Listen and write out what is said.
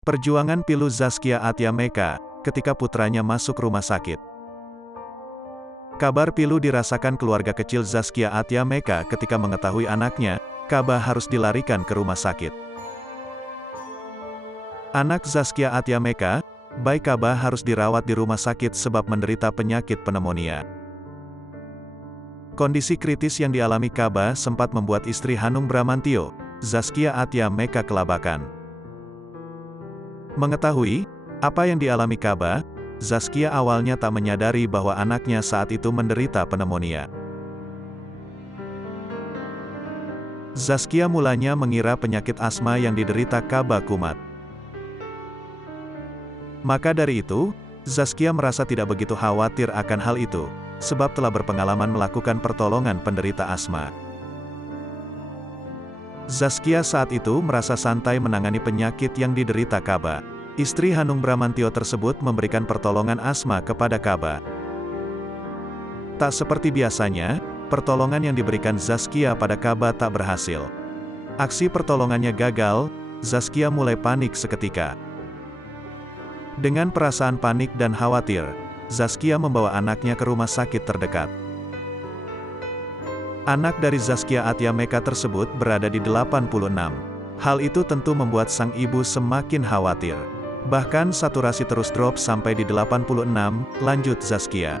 Perjuangan pilu Zaskia Atia Meka, ketika putranya masuk rumah sakit. Kabar pilu dirasakan keluarga kecil Zaskia Atia Meka ketika mengetahui anaknya, Kaba harus dilarikan ke rumah sakit. Anak Zaskia Atia Meka, Bayi Kaba harus dirawat di rumah sakit sebab menderita penyakit pneumonia. Kondisi kritis yang dialami Kaba sempat membuat istri Hanung Bramantyo, Zaskia Atia Meka kelabakan. Mengetahui apa yang dialami Kaba, Zaskia awalnya tak menyadari bahwa anaknya saat itu menderita pneumonia. Zaskia mulanya mengira penyakit asma yang diderita Kaba kumat. Maka dari itu, Zaskia merasa tidak begitu khawatir akan hal itu, sebab telah berpengalaman melakukan pertolongan penderita asma. Zaskia saat itu merasa santai menangani penyakit yang diderita Kaba. Istri Hanung Bramantyo tersebut memberikan pertolongan asma kepada Kaba. Tak seperti biasanya, pertolongan yang diberikan Zaskia pada Kaba tak berhasil. Aksi pertolongannya gagal, Zaskia mulai panik seketika. Dengan perasaan panik dan khawatir, Zaskia membawa anaknya ke rumah sakit terdekat. Anak dari Zaskia Atia Meka tersebut berada di 86. Hal itu tentu membuat sang ibu semakin khawatir. Bahkan saturasi terus drop sampai di 86, lanjut Zaskia.